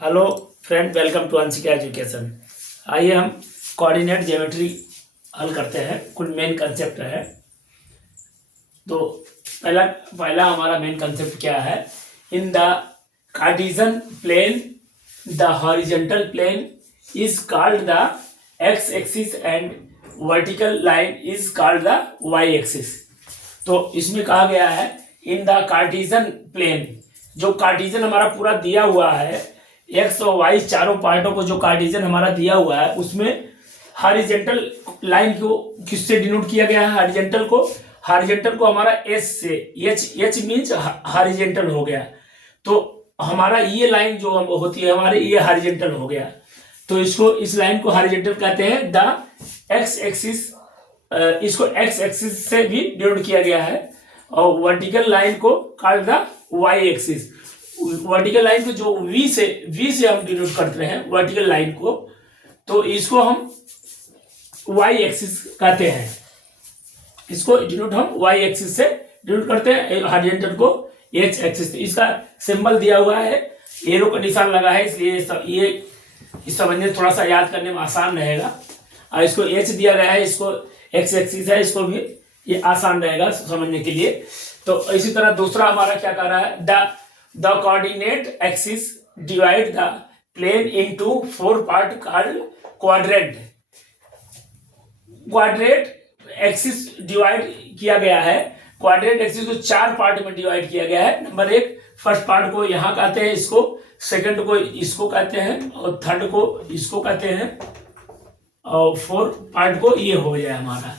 Hello friend, welcome to Anshika education. आइए हम coordinate geometry हल करते हैं। कुछ मेन कंसेप्ट है। तो पहला पहला हमारा मेन कंसेप्ट क्या है? In the Cartesian plane the horizontal plane is called the X axis and vertical line is called the Y axis. तो इसमें कहा गया है इन द कार्टेशियन प्लेन, जो कार्टेशियन हमारा पूरा दिया हुआ है, एक्स और वाई चारों पार्टों को जो कार्टेशियन हमारा दिया हुआ है, उसमें हॉरिजॉन्टल लाइन को किससे डिनोट किया गया है? हॉरिजॉन्टल को हमारा एस से, एच मीन्स हॉरिजॉन्टल हो गया। तो हमारा ये लाइन जो होती है हमारे, ये हॉरिजॉन्टल हो गया। तो इसको, इस लाइन को हॉरिजॉन्टल कहते हैं। द एक्स एक्सिस, इसको एक्स एक्सिस से भी डिनोट किया गया है। और वर्टिकल लाइन को called the Y axis. Vertical line को जो वी से हम डिनोट करते हैं वर्टिकल लाइन को, तो इसको हम वाई एक्सिस कहते हैं। इसको डिनोट हम वाई एक्सिस से डिनोट करते हैं, हॉरिजॉन्टल को एच एक्सिस। इसका सिंबल दिया हुआ है, एरो का निशान लगा है, इसलिए ये इस समझने थोड़ा सा याद करने में आसान रहेगा। और इसको एच दिया गया है, इसको एक्स एक्सिस है, इसको भी ये आसान रहेगा समझने के लिए। तो इसी तरह दूसरा हमारा क्या कर रहा है? The coordinate axis divide the plane into 4 part called quadrant. Quadrant axis divide किया गया है। क्वाड्रेंट एक्सिस को 4 पार्ट में डिवाइड किया गया है। नंबर 1, फर्स्ट पार्ट को यहाँ कहते हैं इसको, सेकंड को इसको कहते हैं, और थर्ड को इसको कहते हैं, और फोर्थ पार्ट को ये हो गया हमारा।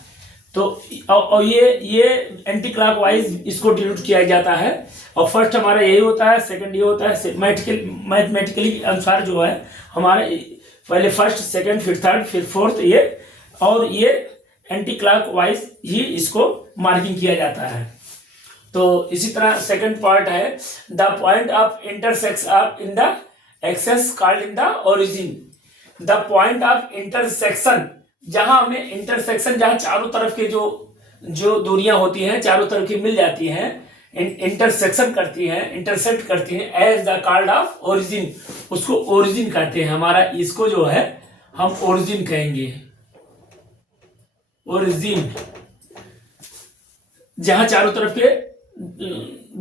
तो और ये एंटी क्लॉकवाइज इसको डिनोट किया जाता है। और फर्स्ट हमारा यही होता है, सेकंड ये होता है। मैथमेटिकली अनुसार जो है हमारा पहले फर्स्ट, सेकंड, फिर थर्ड, फिर फोर्थ, ये और ये एंटी क्लॉकवाइज ही इसको मार्किंग किया जाता है। तो इसी तरह सेकंड पार्ट है the point of intersection in the axes called in the origin. The point of intersection, जहां हमें इंटरसेक्शन, जहां चारों तरफ के जो दूरियां होती हैं चारों तरफ की मिल जाती हैं, इंटरसेक्शन करती हैं, इंटरसेक्ट करती हैं, as the called of origin, उसको ओरिजिन कहते हैं हमारा। इसको जो है हम ओरिजिन कहेंगे। ओरिजिन, जहां चारों तरफ के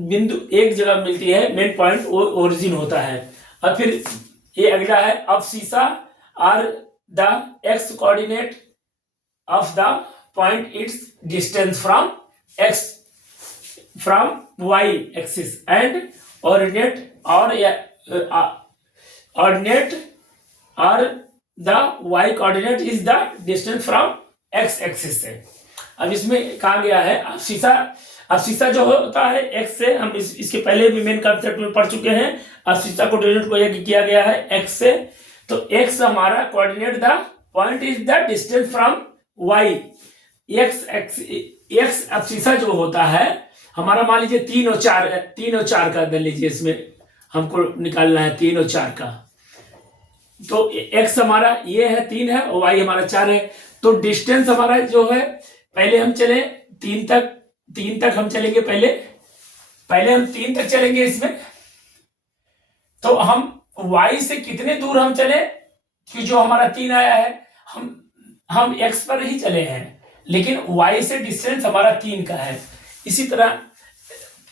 बिंदु एक जगह मिलती है, मेन पॉइंट, वो ओरिजिन होता है। और फिर ये अगला है अब्सिसा are the x coordinate of the point its distance from y axis and ordinate or the y coordinate is the distance from x axis से। अब इसमें कहा गया है अब्सिसा जो होता है x से, हम इसके पहले भी मेन कंसेप्ट में पढ़ चुके हैं। अब्सिसा को डिनोट किया गया है x से। तो x हमारा coordinate, the point is the distance from y। x अब्सिसा जो होता है हमारा, मान लीजिए 3 और 4 का कर लीजिए, इसमें हमको निकालना है 3 और 4 का। तो x हमारा ये है 3 है, और y हमारा 4 है। तो डिस्टेंस हमारा जो है, पहले हम चले 3 तक हम चलेंगे, पहले हम 3 तक चलेंगे इसमें। तो हम y से कितने दूर हम चले, कि जो हमारा 3 आया है, हम x पर ही चले हैं, लेकिन y से डिस्टेंस हमारा 3 का है। इसी तरह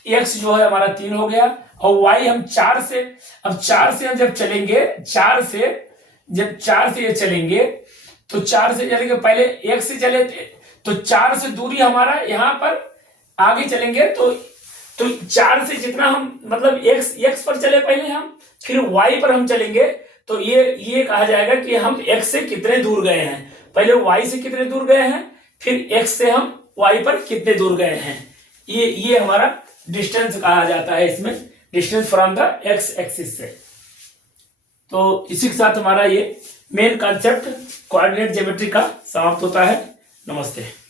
x जो है हमारा 3 हो गया, और y हम 4 से, अब 4 से हम जब चलेंगे, 4 से ये चलेंगे, तो 4 से चलेंगे, पहले x से चले तो 4 से दूरी हमारा यहाँ पर आगे चलेंगे। तो 4 से जितना हम, मतलब x पर चले पहले हम, फिर y पर हम चलेंगे, तो ये कहा जाएगा कि हम x से कितने दूर गए हैं। पहले y से कितने दूर गए हैं, फिर x से हम y पर कितने दूर गए हैं। ये हमारा डिस्टेंस कहा जाता है इसमें, distance from the x axis से। तो इसी के साथ हमारा ये मेन कॉन्सेप्ट कोऑर्डिनेट ज्योमेट्री का समाप्त होता है। नमस्ते।